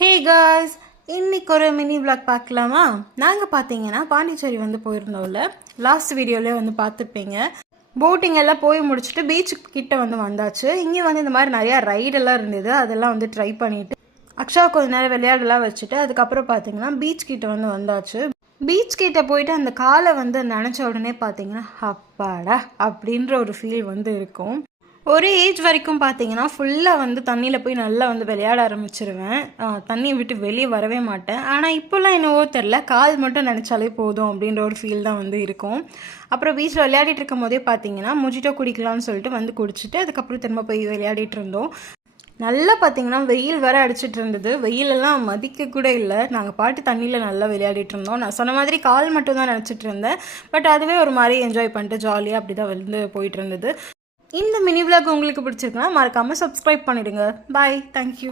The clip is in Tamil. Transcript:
ஹே காய்ஸ், இன்னைக்கு ஒரு மினி vlog பார்க்கலாமா? நாங்கள் பார்த்தீங்கன்னா பாண்டிச்சேரி வந்து போயிருந்தோம்ல, லாஸ்ட் வீடியோவிலே வந்து பார்த்துருப்பீங்க. போட்டிங் எல்லாம் போய் முடிச்சுட்டு பீச்சு கிட்ட வந்து வந்தாச்சு. இங்கே வந்து இந்த மாதிரி நிறையா ரைடெல்லாம் இருந்தது, அதெல்லாம் வந்து ட்ரை பண்ணிவிட்டு அக்ஷா கொஞ்சம் நேரம் விளையாடலாம் வச்சுட்டு அதுக்கப்புறம் பார்த்தீங்கன்னா பீச் கிட்ட வந்து வந்தாச்சு. பீச் கிட்ட போயிட்டு அந்த காலை வந்து நினச்ச உடனே பார்த்தீங்கன்னா அப்பாடா அப்படின்ற ஒரு ஃபீல் வந்து இருக்கும். ஒரு ஏஜ் வரைக்கும் பார்த்தீங்கன்னா ஃபுல்லாக வந்து தண்ணியில் போய் நல்லா வந்து விளையாட ஆரம்பிச்சிருவேன். தண்ணியை விட்டு வெளியே வரவே மாட்டேன். ஆனால் இப்போல்லாம் என்னவோ தெரில, கால் மட்டும் நினச்சாலே போதும் அப்படின்ற ஒரு ஃபீல் தான் வந்து இருக்கும். அப்புறம் பீச்சில் விளையாடிட்டு இருக்கும் போதே பார்த்தீங்கன்னா மொஜிட்டோ குடிக்கலாம்னு சொல்லிட்டு வந்து குடிச்சிட்டு அதுக்கப்புறம் திரும்ப போய் விளையாடிட்டு இருந்தோம். நல்லா பார்த்தீங்கன்னா வெயில் வேற அடிச்சிட்டு இருந்தது. வெயிலெல்லாம் மதிக்க கூட இல்லை. நாங்கள் பாட்டு தண்ணியில் நல்லா விளையாடிட்டு இருந்தோம். நான் சொன்ன மாதிரி கால் மட்டும் தான் நினச்சிட்டு இருந்தேன். பட் அதுவே ஒரு மாதிரி என்ஜாய் பண்ணிட்டு ஜாலியாக அப்படி தான் வந்து போயிட்டு இருந்தது. இந்த மினி vlog உங்களுக்கு பிடிச்சிருக்குன்னா மறக்காமல் சப்ஸ்கிரைப் பண்ணிடுங்க. பாய், தேங்க்யூ.